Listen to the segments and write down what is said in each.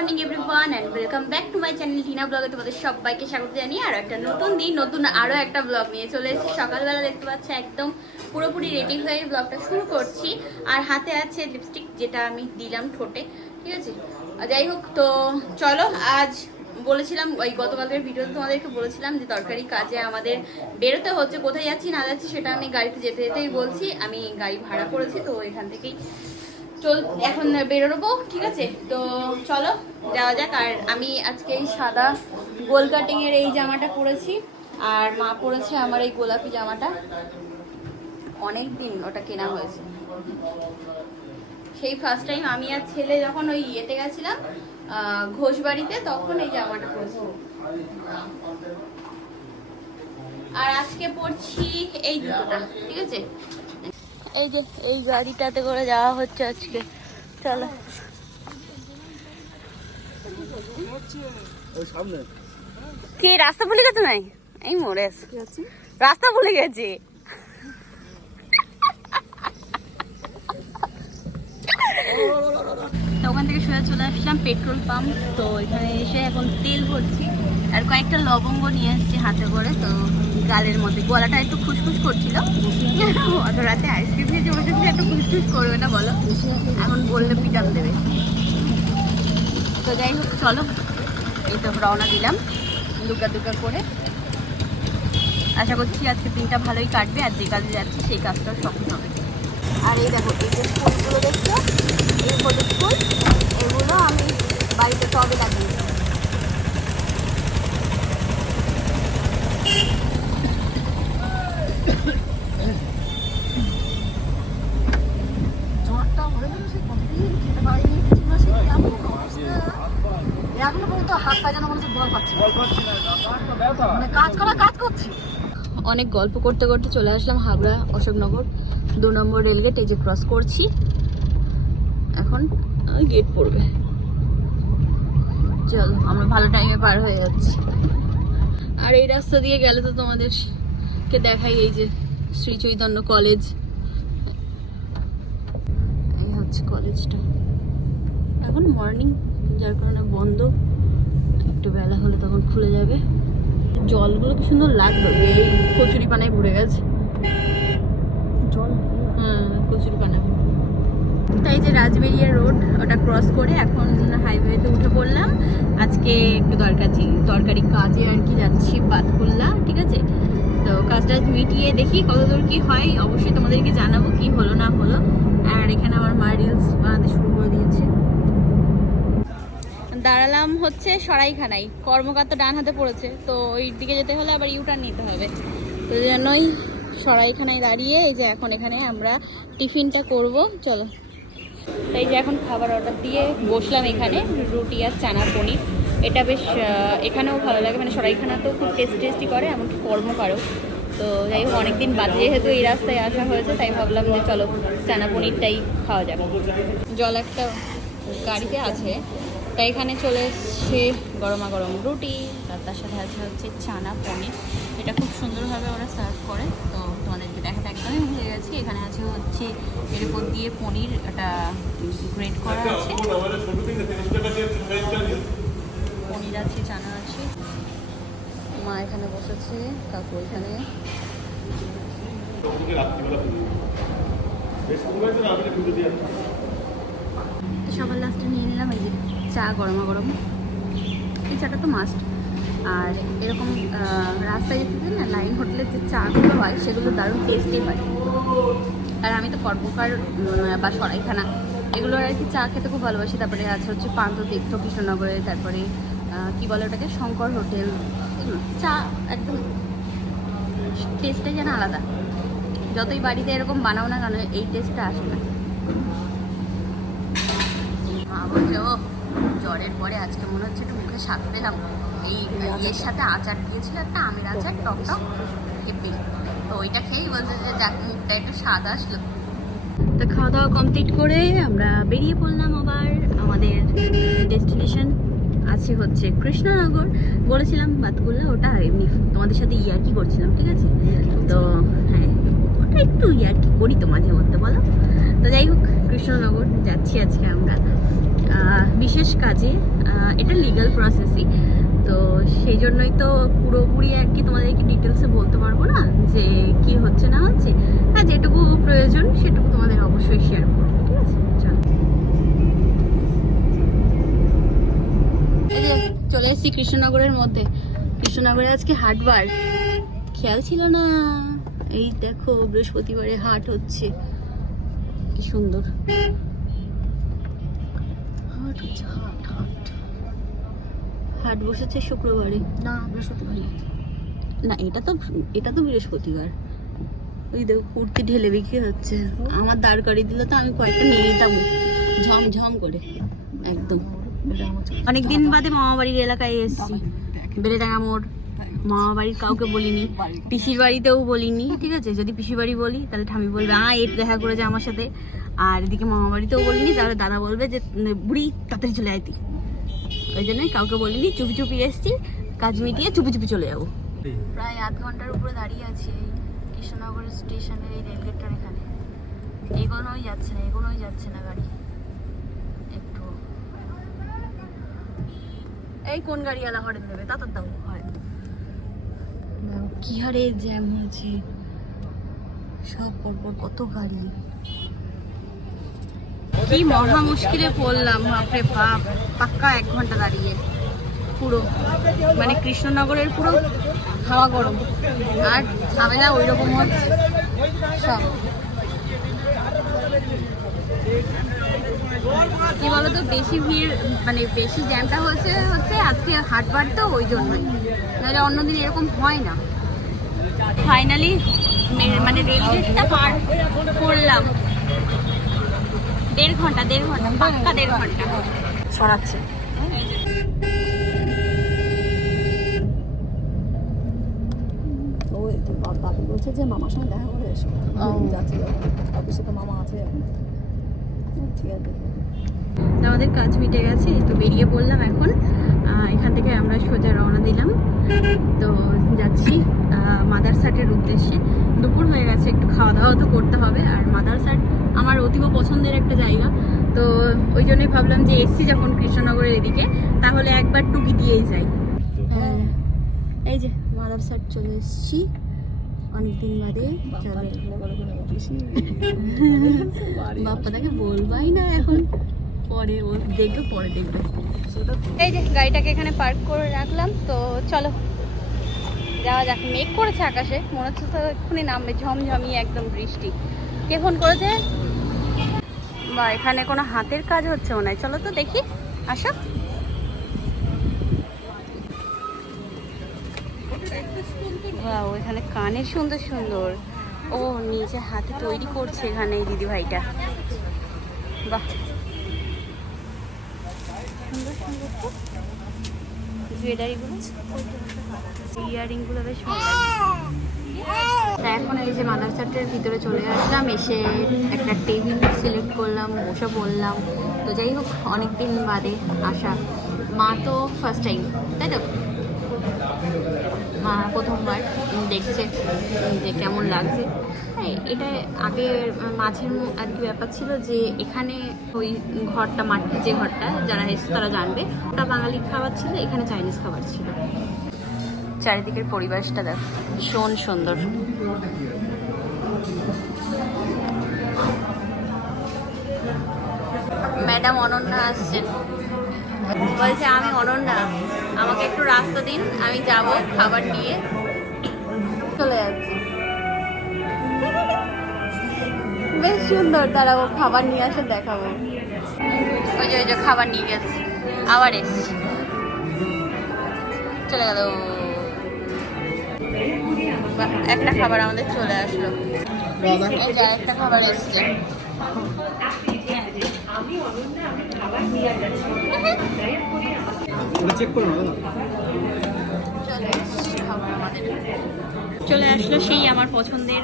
Morning everyone and welcome back to my channel Tina ব্লগে তোমাদের সবাইকে স্বাগত জানিয়ে আর একটা নতুন দিন, নতুন আরও একটা ব্লগ নিয়ে চলে এসেছি। সকালবেলা দেখতে পাচ্ছি, একদম পুরোপুরি রেডি হয়ে ব্লগটা শুরু করছি। আর হাতে আছে লিপস্টিক যেটা আমি দিলাম ঠোঁটে, ঠিক আছে? যাই হোক, তো চলো, আজ বলেছিলাম, ওই গতকালের ভিডিওতে তোমাদেরকে বলেছিলাম যে তরকারি কাজে আমাদের বেরোতে হচ্ছে, কোথায় যাচ্ছি, না যাচ্ছি, সেটা আমি গাড়িতে যেতে যেতেই বলছি। আমি গাড়ি ভাড়া করেছি, তো এখান থেকেই চল এখন বেরোবো ঠিক আছে? তো চলো যাওয়া যাক। আর আমি আজকে এই সাদা গোল কাটিং এর এই জামাটা পরেছি আর মা পরেছে আমার এই গোলাপি জামাটা। অনেক দিন ওটা কেনা হয়েছে। সেই ফার্স্ট টাইম আমি আর ছেলে যখন ওই ইয়েতে গেছিলাম আহ, ঘোষবাড়িতে তখন এই জামাটা পরেছি। আর আজকে পরছি এই জুতোটা ঠিক আছে? এই যে এই গাড়িটাতে করে যাওয়া হচ্ছে আজকে। চলো। কি রাস্তা ভুলে গেছো নাই? এই মরে আছি। রাস্তা ভুলে গেছি। ওখান থেকে সোজা চলে আসলাম পেট্রোল পাম্প। তো এখানে এসে এখন তেল ভরছি। আর কয়েকটা লবঙ্গ নিয়ে এসেছি হাতে করে, তো গালের মধ্যে। গলাটা একটু খুসখুস করছিল। অত রাতে আইসক্রিম খেয়েছি, বসে বসে একটু খুসখুস করবে না বলো? এখন বললে পিটান দেবে। তো যাই হোক, চলো। এই তো রওনা দিলাম দুকা দুকা করে। আশা করছি আজকে দিনটা ভালোই কাটবে, আর যে কাজে যাচ্ছি সেই কাজটাও সফল হবে। আর এই দেখো, এই যে ফুলগুলো দেখছ, এই হলুদ ফুল, এগুলো আমি বাড়িতে টবে লাগিয়েছি জ্বরটা হয়ে গেল সে কতদিন খেতে পারিনি কিছু না সে কেমন অবস্থা এখনও পর্যন্ত হাত পা যেন মনে হচ্ছে বল পাচ্ছে মানে কাজ করা কাজ করছি অনেক গল্প করতে করতে চলে আসলাম হাবড়া অশোকনগর। দু নম্বর রেলগেট, এই যে ক্রস করছি। এখন গেট পড়বে। চলো, আমরা ভালো টাইমে পার হয়ে যাচ্ছি। আর এই রাস্তা দিয়ে গেলে তো তোমাদেরকে দেখাই এই যে শ্রী চৈতন্য কলেজ এই হচ্ছে কলেজটা এখন মর্নিং যার কারণে বন্ধ। একটু বেলা হলে তখন খুলে যাবে। জলগুলো কি সুন্দর লাগল? এই কচুরি পানায় ভরে গেছে। জল? হ্যাঁ কচুরি পানায় তাই যে রাজবেরিয়া রোড ওটা ক্রস করে এখন হাইওয়েতে উঠে পড়লাম। আজকে একটু দরকারি দরকারি কাজে আর কি যাচ্ছি বাতকুল্লা ঠিক আছে? তো কাজটা মিটিয়ে দেখি কতদূর কি হয়। অবশ্যই তোমাদেরকে জানাব কি হলো না হলো। আর এখানে আমার মা রিলস বানাতে শুরু করে দিয়েছে। দাঁড়ালাম হচ্ছে সরাইখানায়। কর্মকার তো ডান হাতে পড়েছে, তো ওই দিকে যেতে হলে আবার ইউটার্ন নিতে হবে। তো জন্যই সরাইখানায় দাঁড়িয়ে এই যে এখন এখানে আমরা টিফিনটা করব, চলো। তাই যে এখন খাবার অর্ডার দিয়ে বসলাম এখানে, রুটি আর চানা পনির। এটা বেশ এখানেও ভালো লাগে মানে সরাইখানাতেও খুব টেস্টি টেস্টি করে, এমনকি কর্মকারও। তো যাই হোক, অনেকদিন বাদে যেহেতু এই রাস্তায় আসা হয়েছে, তাই ভাবলাম যে চলো চানা পনিরটাই খাওয়া যাবে জল একটা গাড়িতে আছে তাই এখানে চলে এসছে গরমা গরম রুটি আর তার সাথে আছে হচ্ছে চানা পনির। এটা খুব সুন্দরভাবে ওরা সার্ভ করে। তো তোমাদেরকে দেখাতে একদমই ভুলে গেছি। এখানে আছে হচ্ছে এর উপর দিয়ে পনির এটা গ্রেট করা আছে। পনির আছে চানা আছে। মা এখানে বসেছে কাকু এখানে। সবার লাস্টে নিয়ে নিলাম এই যে চা গরমা গরম এই চাটা তো মাস্ট আর এরকম রাস্তায় যেতে না লাইন হোটেলের যে চাগুলো হয়, সেগুলো দারুণ টেস্টি হয়। আর আমি তো কর্মকার বা সরাইখানা। এগুলোর আর কি চা খেতে খুব ভালোবাসি। তারপরে আছে হচ্ছে পান্ত তীর্থ, কৃষ্ণনগরে, তারপরে কি বলে ওটাকে? শঙ্কর হোটেল। চা একদম টেস্টটাই যেন আলাদা। যতই বাড়িতে এরকম বানাও না কেন, এই টেস্টটা আসে না। বলছে জ্বরের পরে আজকে মনে হচ্ছে একটু মুখে স্বাদ পেলাম। এই ইয়ের সাথে আচার দিয়েছিল একটা আমের আচার টক টক হেপি তো ওইটা খেয়েই বলছে যে যাক মুখটা একটু স্বাদ আসলো। তো খাওয়া দাওয়া কমপ্লিট করে আমরা বেরিয়ে পড়লাম আবার। আমাদের ডেস্টিনেশন আছে হচ্ছে কৃষ্ণনগর। বলেছিলাম বাতকুল্লা ওটা এমনি তোমাদের সাথে ইয়ার্কি করছিলাম ঠিক আছে? তো হ্যাঁ ওটা একটু ইয়ার্কি করি তো মাঝে মধ্যে বলো? তো যাই হোক কৃষ্ণনগর যাচ্ছি আজকে আমরা। বিশেষ কাজে এটা লিগ্যাল প্রসেসই তো সেই জন্যই তো পুরোপুরি আর কি তোমাদেরকে ডিটেলসে বলতে পারব না যে কি হচ্ছে, না হচ্ছে। হ্যাঁ যেটুকু প্রয়োজন সেটুকু তোমাদের অবশ্যই শেয়ার করব, ঠিক আছে? চলো। চলে এসেছি কৃষ্ণনগরের মধ্যে। কৃষ্ণনগরে আজকে হাটবার খেয়াল ছিল না। এই দেখো, বৃহস্পতিবারে হাট হচ্ছে। কি সুন্দর। হাট হচ্ছে হাট হাট। হাট বসেছে শুক্রবারে। না বৃহস্পতিবারই না এটা তো এটা তো বৃহস্পতিবার। ওই দেখো কুর্তি ঢেলে বিক্রি হচ্ছে। আমার দাঁড় করিয়ে দিলে তো আমি কয়েকটা নিয়ে নিতাম। ঝমঝম করে। একদম। অনেকদিন বাদে মামা বাড়ির এলাকায় এসেছি। বেলেডাঙ্গা মোড়। মামা বাড়ির কাউকে বলিনি। পিসির বাড়িতেও বলিনি। ঠিক আছে? যদি পিসির বাড়ি বলি তাহলে ঠামি বলবে আ এর দেখা করেছে আমার সাথে। আর এদিকে মামা বাড়িতেও বলিনি তাহলে দাদা বলবে যে বুড়ি তাড়াতাড়ি চলে আইতি ওই জন্যই কাউকে বলিনি চুপি চুপি এসছি কাজ মিটিয়ে চুপি চুপি চলে যাব। প্রায় আধ ঘণ্টার উপরে দাঁড়িয়ে আছি কৃষ্ণনগর স্টেশনের এই রেলগেটটার এখানে। এগোনোই যাচ্ছে না এগোনোই যাচ্ছে না গাড়ি। একটু। এই কোন গাড়িওয়ালা হরেন দেবে? তা তো দাও দাও, কি হারে জ্যাম হয়েছে। সব পরপর কত গাড়ি? কি মহা মুশকিলে পড়লাম, বাপরে বাপ। পাক্কা এক ঘণ্টা দাঁড়িয়ে। পুরো। মানে কৃষ্ণনগরের পুরো হাওয়া গরম। আর ঝামেলা ওই রকম হচ্ছে। সব। কি বলতো, বেশি ভিড় মানে বেশি জ্যামটা হচ্ছে হচ্ছে আজকে হাট হাটবার তো ওই জন্যই। নাহলে অন্যদিন এরকম হয় না। ফাইনালি মানে রেলগেটটা পার করলাম। দেড় ঘণ্টা দেড় ঘণ্টা পাক্কা দেড় ঘণ্টা। সরাচ্ছে। ওই তো বাপি বলছে যে মামার সঙ্গে দেখা করে এসো। ও। যাচ্ছি অফিসে তো মামা আছে ঠিক আছে। তো আমাদের কাজ মিটে গেছে তো বেরিয়ে পড়লাম এখন। এখান থেকে আমরা সোজা রওনা দিলাম। তো যাচ্ছি মাদার মাদারসাটের উদ্দেশ্যে। দুপুর হয়ে গেছে একটু খাওয়া দাওয়া তো করতে হবে। আর মাদার মাদারসাট আমার অতীব পছন্দের একটা জায়গা। তো ওই জন্যই ভাবলাম যে এসছি যখন কৃষ্ণনগরের এদিকে তাহলে একবার টুকি দিয়েই যাই। হ্যাঁ। এই যে মাদারসাট চলে এসেছি। অনেকদিন বাদে বাবা যাবে। ঢুকলে বলে। কোনো পিসি বাপ্পা তাকে বলবাই না এখন। পরে ও দেখবে পরে দেখবে। এই যে গাড়িটাকে এখানে পার্ক করে রাখলাম তো চলো। যাওয়া যাক। মেঘ করেছে আকাশে। মনে হচ্ছে তো এক্ষুনি নামবে ঝমঝমিয়ে একদম বৃষ্টি। কে ফোন করেছে? বা এখানে কোনো হাতের কাজ হচ্ছে মনে হয়। চলো তো দেখি। আসো। এখানে কানের সুন্দর সুন্দর। ও, নিজে হাতে তৈরি করছে এখানে দিদি ভাইটা বাহ। সুন্দর সুন্দর বেশ এখন এই যে মাদার চার্টের ভিতরে চলে আসলাম এসে একটা টেবিল সিলেক্ট করলাম বসে পড়লাম। তো যাই হোক অনেক দিন বাদে আসা। মা তো ফার্স্ট টাইম তাই তো? মা প্রথমবার দেখছে যে কেমন লাগছে। হ্যাঁ, এটা আগে মাঝের আর কি ব্যাপার ছিল যে এখানে ওই ঘরটা মাটির যে ঘরটা যারা এসে তারা জানবে। ওটা বাঙালি খাবার ছিল এখানে চাইনিজ খাবার ছিল। চারিদিকের পরিবেশটা দেখো। ভীষণ সুন্দর। ম্যাডাম অনন্যা আসছেন। বলছে আমি অনন্যা। আমাকে একটু রাস্তা দিন আমি যাব খাবার নিয়ে। চলে যাচ্ছি। বেশ সুন্দর তারা ও খাবার নিয়ে আসে দেখাবো। ওই যে ওই যে খাবার নিয়ে গেছে। আবার এসছি। চলে গেল। একটা খাবার আমাদের চলে আসলো। এই যে একটা খাবার এসছে। চেক চলে আসলো সেই আমার পছন্দের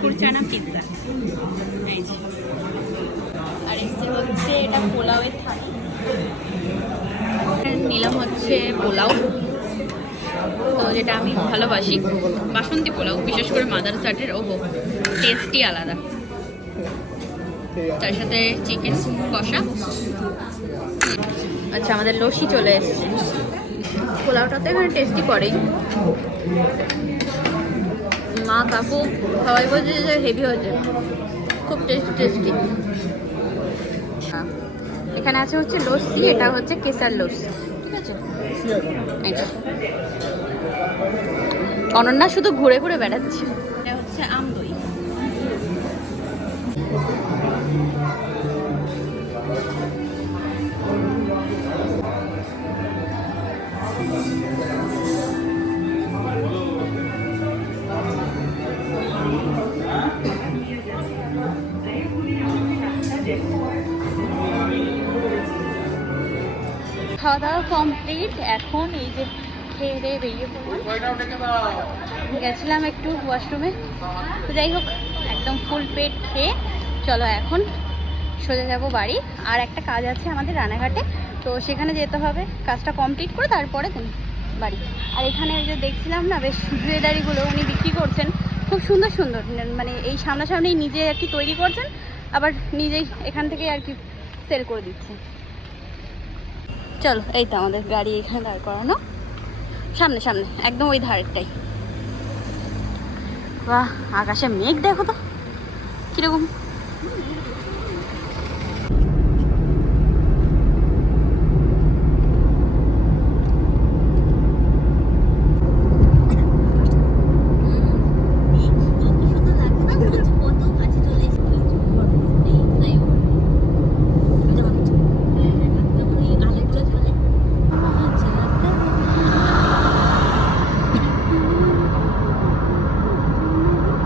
কুরচানা পিৎজা আর এসছে হচ্ছে এটা পোলাওয়ের থালি। নিলাম হচ্ছে পোলাও। তো যেটা আমি ভালোবাসি, বাসন্তী পোলাও, বিশেষ করে মাদার চাটের, ওহো টেস্টই আলাদা। তার সাথে চিকেন কষা। আচ্ছা আমাদের লস্যি চলে এসেছে। পোলাওটা তো এখানে টেস্টি করেই। মা কাকু সবাই বলছে যে হেভি হয়েছে খুব টেস্টি টেস্টি এখানে আছে হচ্ছে লস্যি, এটা হচ্ছে কেসার লস্যি। অনন্যা শুধু ঘুরে ঘুরে বেড়াচ্ছে। এটা হচ্ছে আম দই খাওয়া দাওয়া কমপ্লিট এখন এই যে খেয়ে দিয়ে বেরিয়ে পড়লাম। গেছিলাম একটু ওয়াশরুমে তো যাই হোক, একদম ফুল পেট খেয়ে চলো এখন সোজা যাব বাড়ি। আর একটা কাজ আছে আমাদের রানাঘাটে। তো সেখানে যেতে হবে। কাজটা কমপ্লিট করে তারপরে তুমি বাড়ি। আর এখানে যে দেখছিলাম না, বেশ জুয়েলারিগুলো উনি বিক্রি করছেন। খুব সুন্দর সুন্দর। মানে এই সামনাসামনি নিজে আর কি তৈরি করছেন, আবার নিজেই এখান থেকে আর কি সেল করে দিচ্ছেন। চলো, এই তো আমাদের গাড়ি এখানে দাঁড় করানো। সামনে সামনে, একদম ওই ধারেরটাই। বাহ, আকাশে মেঘ দেখো তো। কীরকম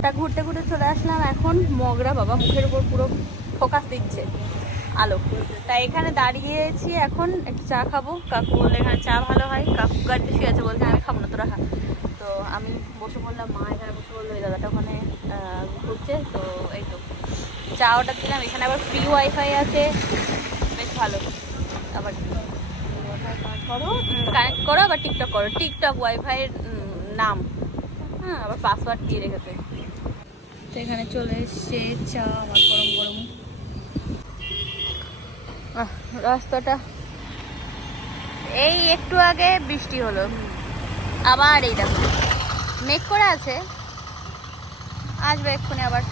তা ঘুরতে ঘুরতে চলে আসলাম এখন মগরা বাবা মুখের উপর পুরো ফোকাস দিচ্ছে আলো। তাই এখানে দাঁড়িয়েছি এখন, একটু চা খাব। কাকু বললে, এখানে চা ভালো হয়? কাকু গাড়িতে শুয়ে আছে, বলছে, আমি খাব না, তোরা খা। তো আমি বসে বললাম মা এখানে বসে বলল এই দাদাটা ওখানে ঘুরছে, তো এই তো। চা অর্ডার দিলাম, এখানে আবার ফ্রি ওয়াইফাই আছে। বেশ ভালো। আবার করো কানেক্ট করো, আবার টিকটক করো। টিকটক ওয়াইফাইয়ের নাম। হ্যাঁ আবার পাসওয়ার্ড দিয়ে রেখেছে। তো এখানে চলে এসছে চা আমার গরম গরম। রাস্তাটা। এই একটু আগে বৃষ্টি হলো। আবার এই দেখো। মেঘ করে আছে। আসবে এক্ষুনি আবার।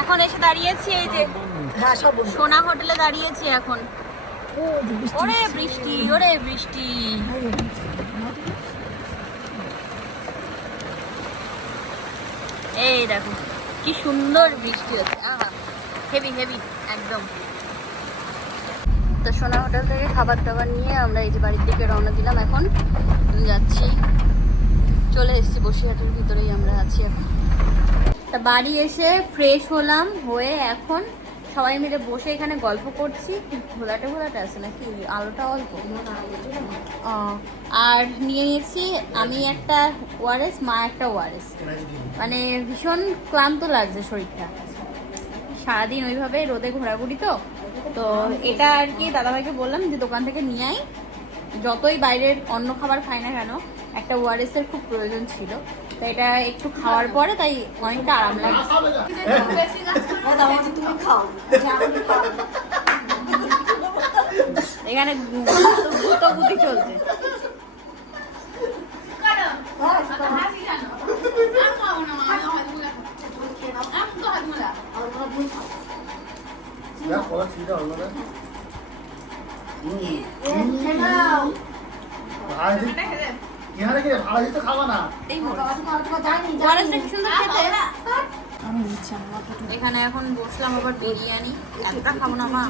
এখন এসে দাঁড়িয়েছি এই যে হ্যাঁ সোনা হোটেলে দাঁড়িয়েছি এখন। ও বৃষ্টি ওরে বৃষ্টি ওরে বৃষ্টি। এই দেখো, কি সুন্দর বৃষ্টি হচ্ছে, আহা হেভি হেভি একদম। তো সোনা হোটেল থেকে খাবার দাবার নিয়ে আমরা এই যে বাড়ির দিকে রওনা দিলাম এখন। যাচ্ছি, চলে এসেছি বসিরহাটের ভিতরেই আমরা আছি এখন। তা বাড়ি এসে ফ্রেশ হলাম, হয়ে এখন সবাই মিলে বসে এখানে গল্প করছি ঘোলাটে ঘোলাটে আছে নাকি? আলোটা অল্প। আর নিয়ে নিয়েছি আমি একটা ওয়ারেস মা একটা ওয়ারেস মানে ভীষণ ক্লান্ত লাগছে শরীরটা। সারাদিন ওইভাবে রোদে ঘোরাঘুরি তো। তো এটা আর কি দাদাভাইকে বললাম যে দোকান থেকে নিয়ে আই যতই বাইরের অন্য খাবার খাই না কেন, একটা ওয়ারেস এর খুব প্রয়োজন ছিল। তো এটা একটু খাওয়ার পরে তাই অনেকটা আরাম লাগছে। তুমি খাও এখানে গুতো গুতি চলছে কি ভাড়া দিতে না। এখানে এখন বসলাম আবার বিরিয়ানি। এতটা খাব না মা।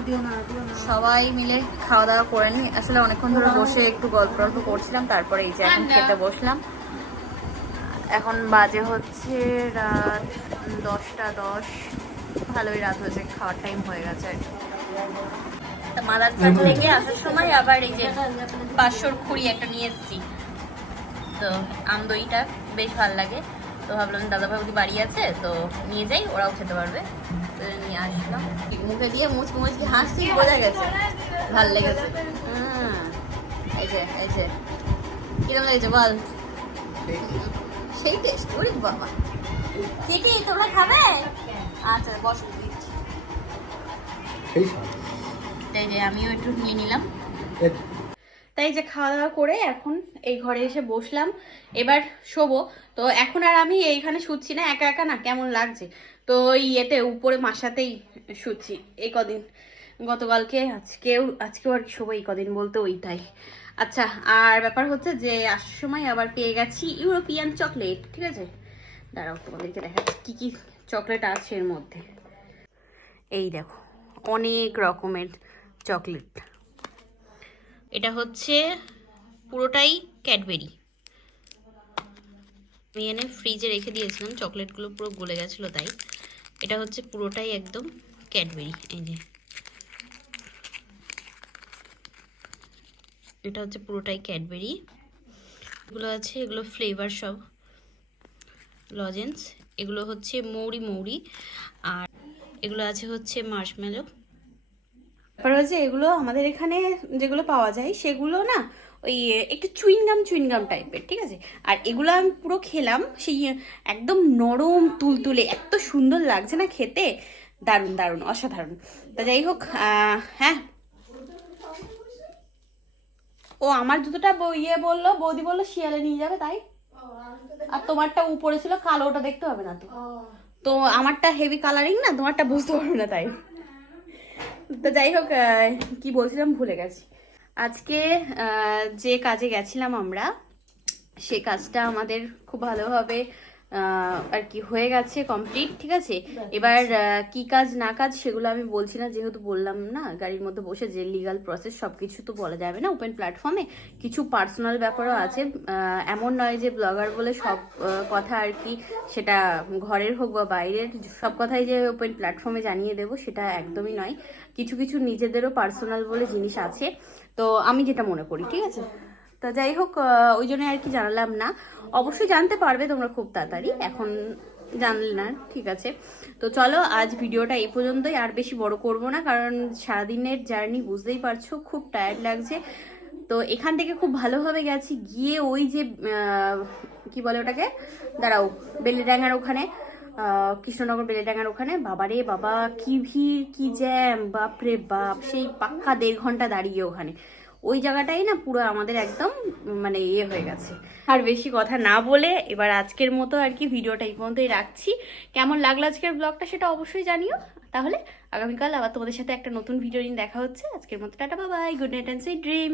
সবাই মিলে খাওয়া দাওয়া করে নি। আসলে অনেকক্ষণ ধরে বসে একটু গল্প টল্প করছিলাম তারপরে এই যে এখন খেতে বসলাম। এখন বাজে হচ্ছে রাত দশটা দশ। ভালোই রাত হয়েছে খাওয়ার টাইম হয়ে গেছে আর কি। তা মাদারসাট থেকে আসার সময় আবার এই যে পাঁচশোর কুড়ি একটা নিয়ে এসেছি। তো আমদইটা বেশ ভালো লাগে। তো ভাবলাম দাদা ভাবি বাড়ি আছে? তো নিয়ে যাই ওরাও খেতে পারবে। তো নিয়ে আসলাম। মুখে দিয়ে মুচকি মুচকি হাসছি বোঝা গেছে। ভালো লেগেছে। এই যে এই যে। কিরম লেগেছে বল? সেই টেস্ট ওরে বাবা। কেটি তোমরা খাবে? আচ্ছা বসো। দিচ্ছি তাই যে আমিও একটু নিয়ে নিলাম। তাই যে খাওয়া দাওয়া করে এখন এই ঘরে এসে বসলাম। এবার শোবো। তো এখন আর আমি এইখানে শুচ্ছি না, একা একা না, কেমন লাগছে? তো ইয়েতে উপরে মাসাতেই শুচ্ছি, এই কদিন। গতকালকে, আজকেও আজকেও আর শোবো এই কদিন বলতে ওইটাই। আচ্ছা আর ব্যাপার হচ্ছে যে আসার সময় আবার পেয়ে গেছি ইউরোপিয়ান চকলেট, ঠিক আছে? দাঁড়াও, তোমাদেরকে দেখাচ্ছি কি কি চকলেট আছে এর মধ্যে। এই দেখো, অনেক রকমের চকলেট। এটা হচ্ছে পুরোটাই ক্যাডবেরি। আমি এনে ফ্রিজে রেখে দিয়েছিলাম, চকলেটগুলো পুরো গলে গেছিল তাই। এটা হচ্ছে পুরোটাই একদম ক্যাডবেরি, এই যে। এটা হচ্ছে পুরোটাই ক্যাডবেরি। এগুলো আছে, এগুলো ফ্লেভার সব। লজেন্স, এগুলো হচ্ছে মৌরি মৌরি। আর এগুলো আছে হচ্ছে মার্শমেলো। তারপর হচ্ছে এগুলো আমাদের এখানে যেগুলো পাওয়া যায় সেগুলো না ওই একটু চুইনগাম চুইনগাম টাইপের ঠিক আছে? আর এগুলো আমি পুরো খেলাম সেই একদম নরম তুলতুলে এত সুন্দর লাগছে না খেতে। দারুণ দারুণ অসাধারণ। তা যাই হোক হ্যাঁ। ও আমার জুতোটা ইয়ে বলল বৌদি বলল শিয়ালে নিয়ে যাবে তাই? আর তোমারটা উপরে ছিল কালো ওটা দেখতে হবে না তো। তো আমারটা হেভি কালারিং না তোমারটা বুঝতে পারবে না তাই। তো যাই হোক কি বলছিলাম ভুলে গেছি। আজকে যে কাজে গেছিলাম আমরা, সে কাজটা আমাদের খুব ভালোভাবে আর কি হয়ে গেছে কমপ্লিট ঠিক আছে? এবার কি কাজ না কাজ সেগুলো আমি বলছি না, যেহেতু বললাম না, গাড়ির মধ্যে বসে যে লিগাল প্রসেস সব কিছু তো বলা যাবে না ওপেন প্ল্যাটফর্মে কিছু পার্সোনাল ব্যাপারও আছে। এমন নয় যে ব্লগার বলে সব কথা আর কি সেটা ঘরের হোক বা বাইরের, সব কথাই যে ওপেন প্ল্যাটফর্মে জানিয়ে দেবো সেটা একদমই নয়। কিছু কিছু নিজেদেরও পার্সোনাল বলে জিনিস আছে। তো আমি যেটা মনে করি, ঠিক আছে? তা যাই হোক ওই জন্য আর কি জানালাম না। অবশ্যই জানতে পারবে তোমরা খুব তাড়াতাড়ি। এখন জানলে না, ঠিক আছে। তো চলো, আজ ভিডিওটা এই পর্যন্তই। আর বেশি বড় করব না, কারণ সারাদিনের জার্নি বুঝতেই পারছ, খুব টায়ার্ড লাগছে। তো এখান থেকে খুব ভালোভাবে গেছি। গিয়ে ওই যে কি বলে ওটাকে? দাঁড়াও, বেলেডাঙ্গার ওখানে কৃষ্ণনগর বেলেডাঙ্গার ওখানে। বাবারে বাবা, কি ভিড়, কি জ্যাম, বাপরে বাপ, সেই পাক্কা দেড় ঘণ্টা দাঁড়িয়ে ওখানে। ওই জায়গাটাই না পুরো আমাদের একদম মানে ইয়ে হয়ে গেছে। আর বেশি কথা না বলে এবার আজকের মতো আর কি ভিডিওটা এই পর্যন্তই রাখছি। কেমন লাগল আজকের ব্লগটা সেটা অবশ্যই জানিও। তাহলে আগামীকাল আবার তোমাদের সাথে একটা নতুন ভিডিও নিয়ে দেখা হচ্ছে। আজকের মতো tata Babai good night and sweet dream